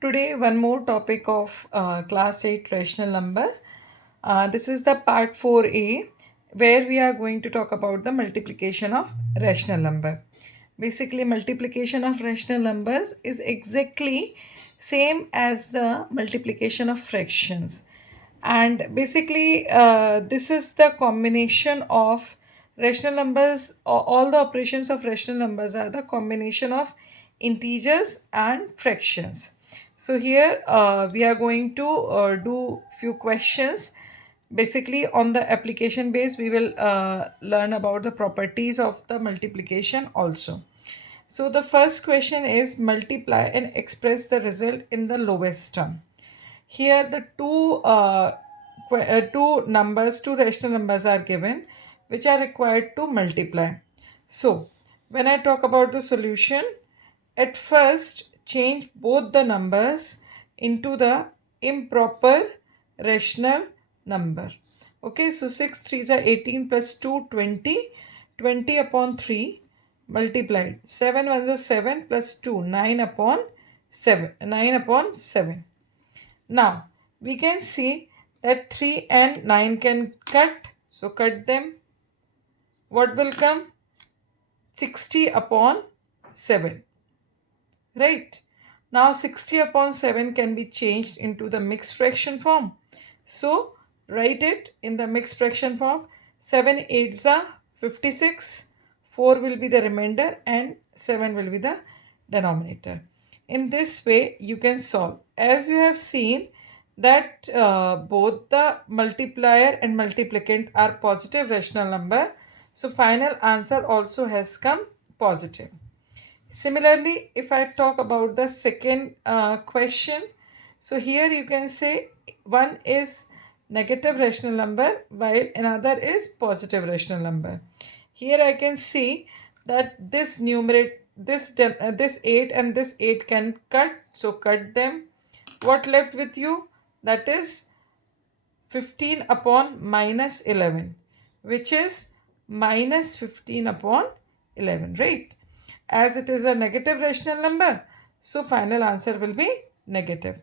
Today, one more topic of class 8 rational number. This is the part 4a where we are going to talk about the multiplication of rational number. Basically, multiplication of rational numbers is exactly same as the multiplication of fractions. And basically, this is the combination of rational numbers. All the operations of rational numbers are the combination of integers and fractions. So here we are going to do few questions. Basically, on the application base, we will learn about the properties of the multiplication also. So the first question is multiply and express the result in the lowest term. Here the two rational numbers are given which are required to multiply. So when I talk about the solution, at first change both the numbers into the improper rational number. Okay, so 6 3s are 18 plus 2 20. 20 upon 3 multiplied. 7 1s are 7 plus 2 9 upon 7. 9 upon 7. Now we can see that 3 and 9 can cut. So cut them. What will come? 60 upon 7. Right. Now 60 upon 7 can be changed into the mixed fraction form. So write it in the mixed fraction form. 7 8s are 56. 4 will be the remainder and 7 will be the denominator. In this way you can solve. As you have seen that both the multiplier and multiplicand are positive rational number. So final answer also has come positive. Similarly, if I talk about the second question, so here you can say one is negative rational number while another is positive rational number. Here I can see that this numerate this 8 and this 8 can cut, so cut them. What left with you? That is 15 upon minus 11, which is minus 15 upon 11, right? As it is a negative rational number, so final answer will be negative.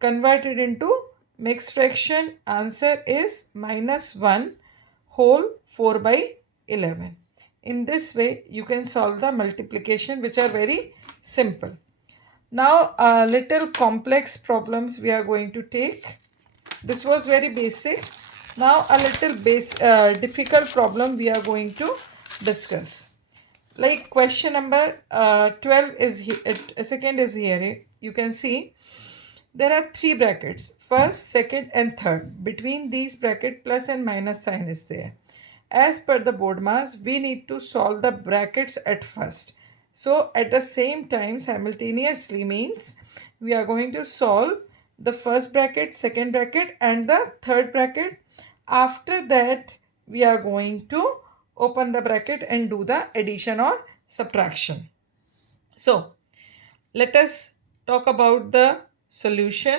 Converted into mixed fraction, answer is minus 1 whole 4 by 11. In this way, you can solve the multiplication, which are very simple. Now, little complex problems we are going to take. This was very basic. Now, a little difficult problem we are going to discuss. Like question number 12 is second is here. You can see there are three brackets, first, second and third. Between these bracket plus and minus sign is there. As per the board mass, we need to solve the brackets at first. So at the same time, simultaneously means we are going to solve the first bracket, second bracket and the third bracket. After that, we are going to open the bracket and do the addition or subtraction. So let us talk about the solution.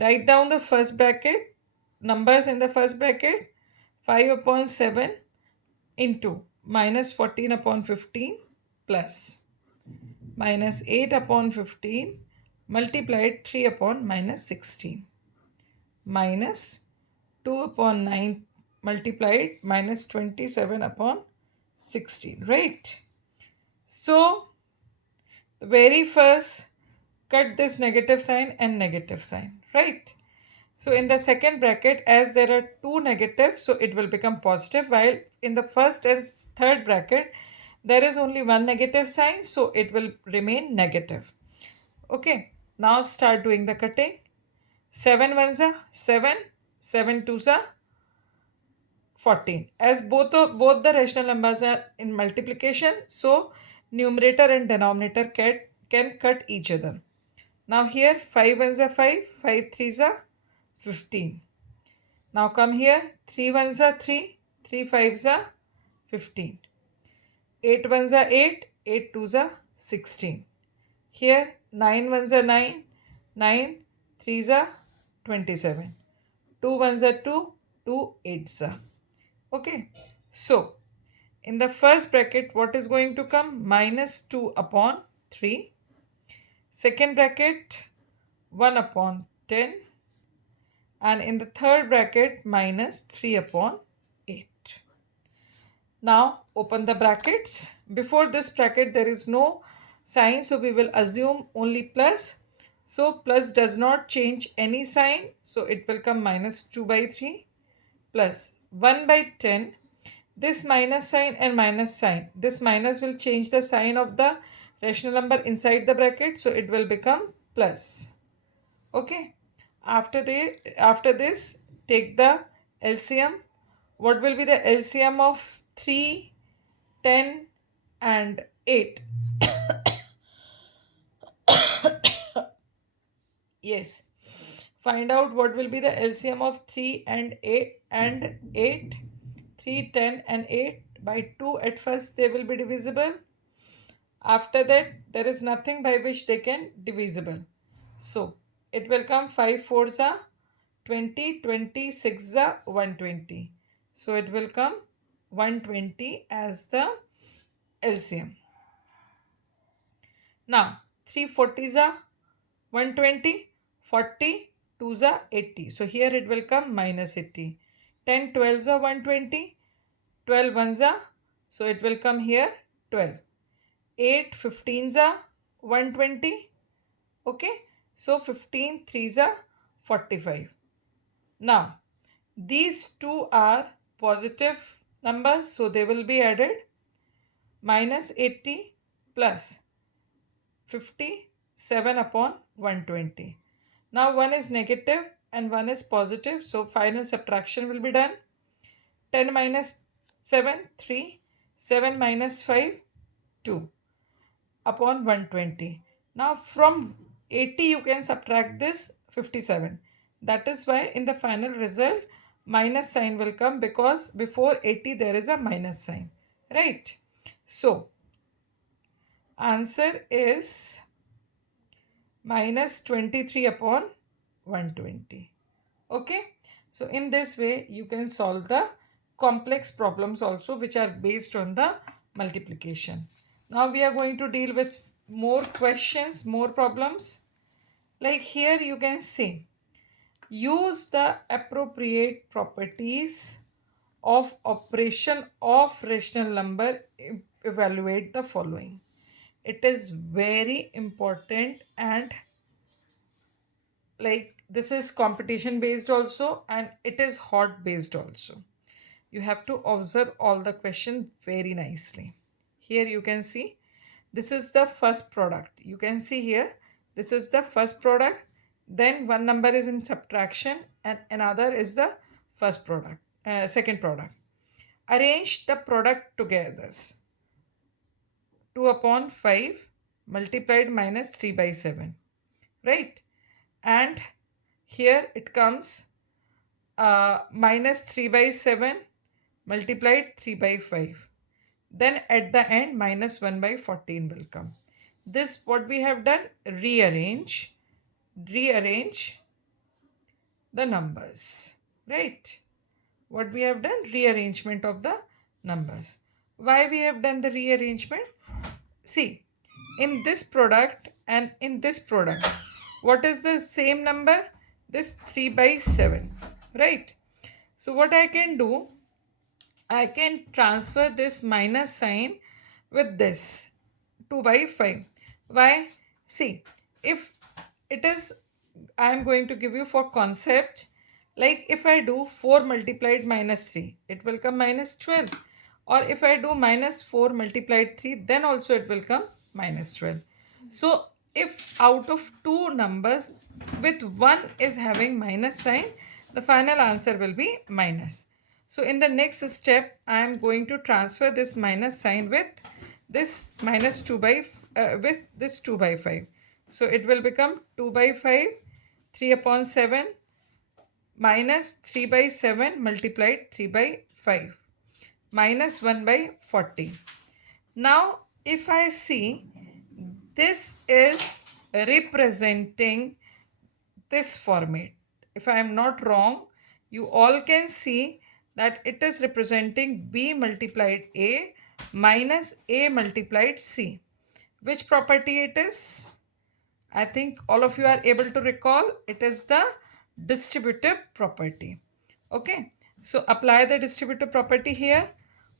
Write down the first bracket, numbers in the first bracket, 5 upon 7 into minus 14 upon 15 plus minus 8 upon 15 multiplied 3 upon minus 16 minus 2 upon 9 multiplied minus 27 upon 16, right? So the very first, cut this negative sign and negative sign, right? So in the second bracket, as there are two negative, so it will become positive, while in the first and third bracket there is only one negative sign, so it will remain negative. Okay, now start doing the cutting. 7 ones are 7, 7 twos are 14. As both the rational numbers are in multiplication, so numerator and denominator can cut each other. Now here 5 ones are 5, 5 threes are 15. Now come here, 3 ones are 3, 3 fives are 15. 8 ones are 8, 8 twos are 16. Here 9 ones are 9, 9 threes are 27. 2 ones are 2, 2 eights are. Okay, so in the first bracket, what is going to come? Minus 2 upon 3. second bracket 1 upon 10, and in the third bracket minus 3 upon 8. Now open the brackets. Before this bracket there is no sign, so we will assume only plus. So plus does not change any sign, so it will come minus 2 by 3 plus 1 by 10. This minus sign and minus sign, this minus will change the sign of the rational number inside the bracket, so it will become plus. Okay. After this, take the LCM. What will be the LCM of 3, 10, and 8? Yes. Find out what will be the LCM of 3 and 8. 3, 10, and 8. By 2 at first they will be divisible. After that there is nothing by which they can divisible. So it will come 5 4s are 20, 26 are 120. So it will come 120 as the LCM. Now 3 40s are 120, 40, 2s are 80. So here it will come minus 80. 10 12s are 120, 12 ones are, so it will come here 12. 8 15s are 120. Okay, so 15 3s are 45. Now these two are positive numbers, so they will be added. Minus 80 plus 57 upon 120. Now one is negative and one is positive, so final subtraction will be done. 10 minus 7 3, 7 minus 5 2 upon 120. Now from 80 you can subtract this 57. That is why in the final result minus sign will come, because before 80 there is a minus sign, right? So answer is minus 23 upon 120. Okay, so in this way you can solve the complex problems also, which are based on the multiplication. Now we are going to deal with more questions, more problems. Like here you can see, use the appropriate properties of operation of rational number, evaluate the following. It is very important, and like this is competition based also, and it is hot based also. You have to observe all the question very nicely. Here you can see, this is the first product. You can see here, this is the first product, then one number is in subtraction and another is the first product, second product. Arrange the product together. 2 upon 5 multiplied minus 3 by 7, right? And here it comes minus 3 by 7 multiplied 3 by 5. Then at the end minus 1 by 14 will come. This what we have done, rearrange the numbers, right? What we have done, rearrangement of the numbers. Why we have done the rearrangement? See, in this product and in this product, what is the same number? This 3 by 7, right? So what I can do, I can transfer this minus sign with this 2 by 5. Why? See, if it is, I am going to give you for concept, like if I do 4 multiplied minus 3, it will come minus 12. Or if I do minus 4 multiplied 3, then also it will come minus 12. So if out of two numbers with one is having minus sign, the final answer will be minus. So in the next step, I am going to transfer this minus sign with this minus 2 by with this 2 by 5. So it will become 2 by 5, 3 upon 7 minus 3 by 7 multiplied 3 by 5 minus 1 by 40. Now if I see, this is representing this format. If I am not wrong, you all can see that it is representing B multiplied A minus A multiplied C. Which property it is? I think all of you are able to recall. It is the distributive property. Okay, so apply the distributive property here.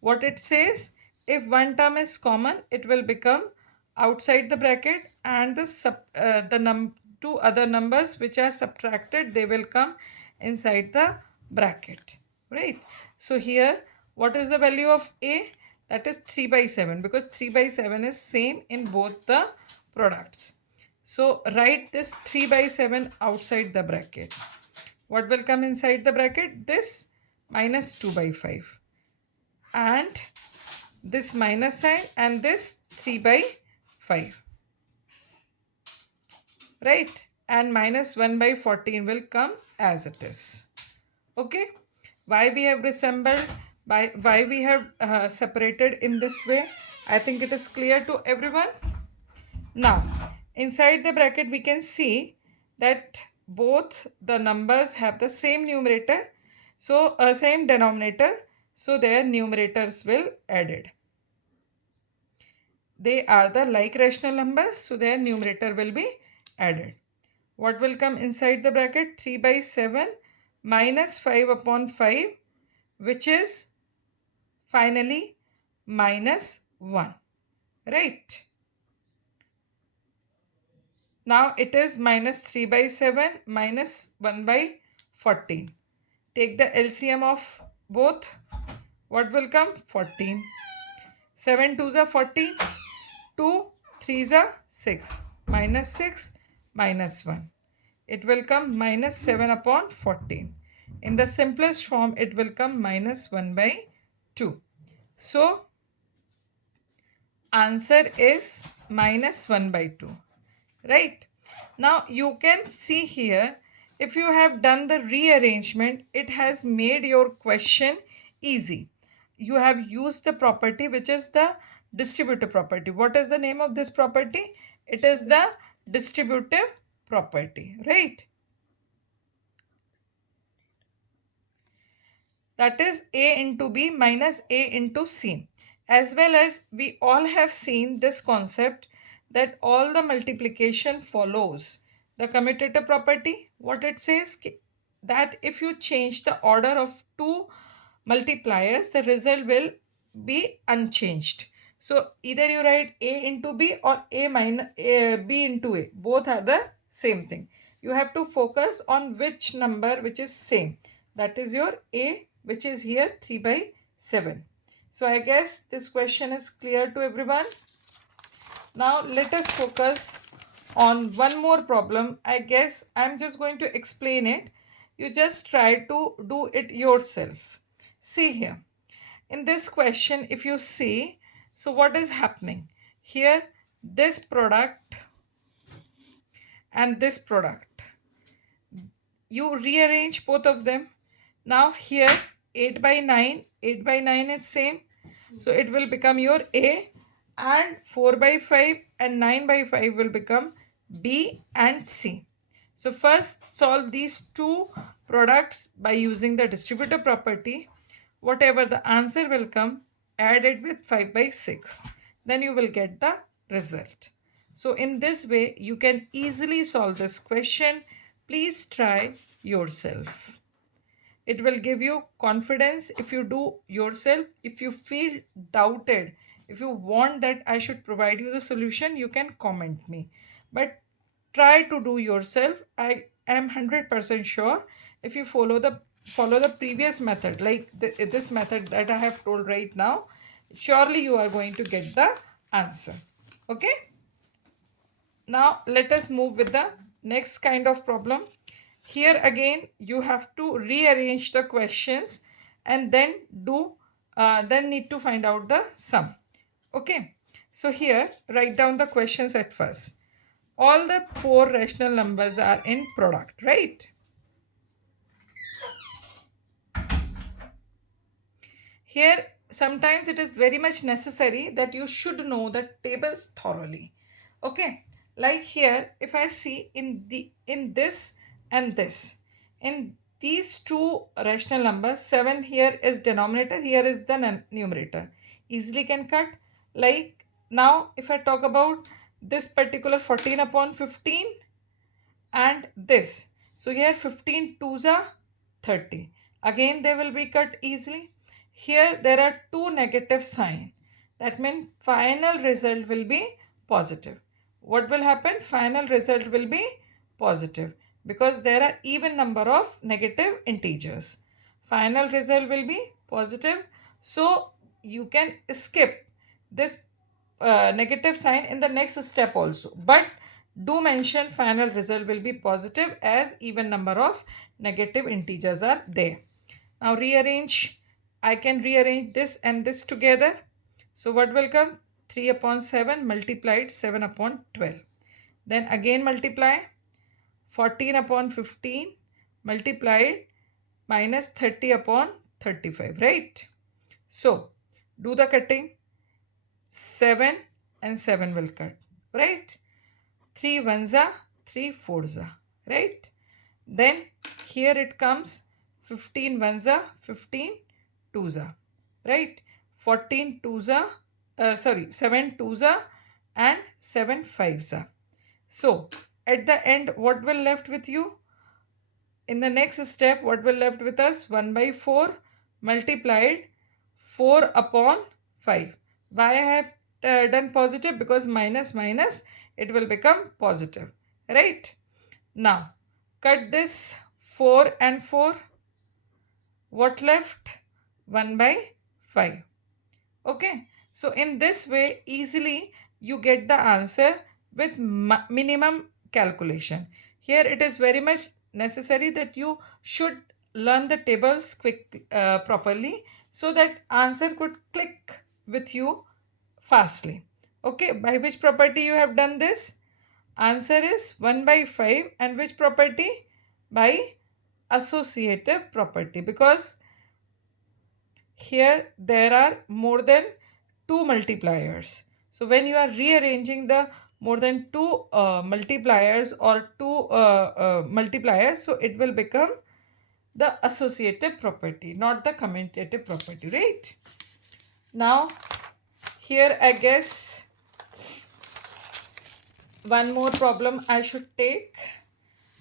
What it says, if one term is common, it will become outside the bracket, and the two other numbers which are subtracted, they will come inside the bracket, right? So here, what is the value of a? That is 3 by 7, because 3 by 7 is same in both the products. So write this 3 by 7 outside the bracket. What will come inside the bracket? This minus 2 by 5, and this minus sign, and this 3 by 5, right? And minus 1 by 14 will come as it is. Okay, why we have reassembled, why we have separated in this way, I think it is clear to everyone. Now, inside the bracket, we can see that both the numbers have the same numerator, so same denominator, so their numerators will added. They are the like rational numbers, so their numerator will be added. What will come inside the bracket? 3 by 7 minus 5 upon 5, which is finally minus 1, right? Now it is minus 3 by 7 minus 1 by 14. Take the LCM of both. What will come? 14. 7 2s are 14. 2 3s are 6. Minus 6 minus 1. It will come minus 7 upon 14. In the simplest form, it will come minus 1 by 2. So, answer is minus 1 by 2. Right? Now you can see here, if you have done the rearrangement, it has made your question easy. You have used the property which is the distributive property. What is the name of this property? It is the distributive property, right? That is a into b minus a into c. As well as we all have seen this concept that all the multiplication follows the commutative property. What it says, that if you change the order of two multipliers, the result will be unchanged. So either you write a into b or a minus b into a. Both are the same thing. You have to focus on which number which is same. That is your a, which is here 3 by 7. So I guess this question is clear to everyone. Now let us focus on one more problem. I guess I'm just going to explain it. You just try to do it yourself. See here. In this question, if you see, so what is happening? Here, this product and this product. You rearrange both of them. Now here 8 by 9, 8 by 9 is same. So it will become your A, and 4 by 5 and 9 by 5 will become B and C. So first solve these two products by using the distributive property. Whatever the answer will come, add it with 5 by 6. Then you will get the result. So in this way, you can easily solve this question. Please try yourself. It will give you confidence if you do yourself. If you feel doubted, if you want that I should provide you the solution, you can comment me. But try to do yourself. I am 100% sure if you follow the previous method, like this method that I have told right now, surely you are going to get the answer. Okay. Now let us move with the next kind of problem. Here again you have to rearrange the questions and then need to find out the sum. Okay, so here write down the questions at first. All the four rational numbers are in product, right? Here sometimes it is very much necessary that you should know the tables thoroughly. Okay, like here if I see in this and this, in these two rational numbers, 7 here is denominator, here is the numerator, easily can cut. Like now if I talk about this particular 14 upon 15 and this. So here 15 twos are 30. Again they will be cut easily. Here there are two negative sign. That means final result will be positive. What will happen? Final result will be positive because there are even number of negative integers. Final result will be positive. So you can skip this negative sign in the next step also. But do mention final result will be positive as even number of negative integers are there. Now rearrange. I can rearrange this and this together. So what will come? 3 upon 7 multiplied 7 upon 12. Then again multiply 14 upon 15 multiplied minus 30 upon 35, right? So do the cutting. 7 and 7 will cut, right? 3 ones are 3 fours are, right? Then here it comes 15 ones are 15 twos are, right? 14 twos are, 7 twos are and 7 fives are. So at the end, what will left with you? In the next step, what will left with us? 1 by 4 multiplied 4 upon 5. Why I have done positive? Because minus minus, it will become positive, right? Now, cut this 4 and 4. What left? 1 by 5. Okay. So, in this way, easily you get the answer with minimum calculation. Here it is very much necessary that you should learn the tables properly so that answer could click with you fastly. Okay, by which property you have done this? Answer is 1 by 5 and which property? By associative property, because here there are more than two multipliers. So when you are rearranging the more than two multipliers or two multipliers, so it will become the associative property, not the commutative property, right? Now here I guess one more problem I should take,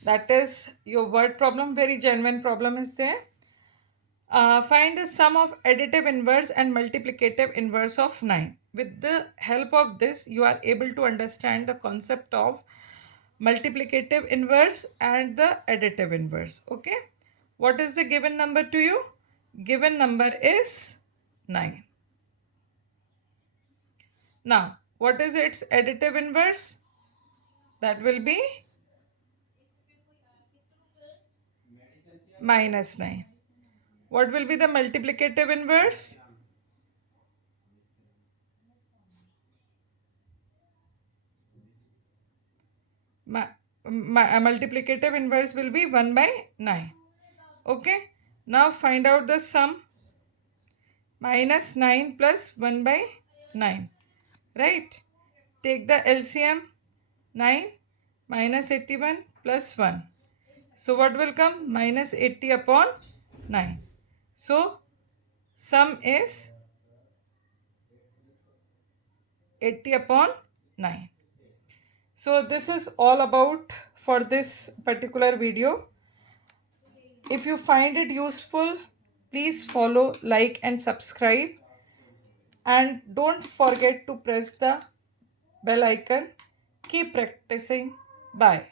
that is your word problem. Very genuine problem is there. Find the sum of additive inverse and multiplicative inverse of 9. With the help of this, you are able to understand the concept of multiplicative inverse and the additive inverse. Okay. What is the given number to you? Given number is 9. Now, what is its additive inverse? That will be minus 9. What will be the multiplicative inverse? Multiplicative inverse will be 1 by 9. Okay. Now find out the sum. Minus 9 plus 1 by 9. Right. Take the LCM. 9 minus 81 plus 1. So what will come? Minus 80 upon 9. So sum is 80 upon 9. So this is all about for this particular video. If you find it useful, please follow, like and subscribe. And don't forget to press the bell icon. Keep practicing. Bye.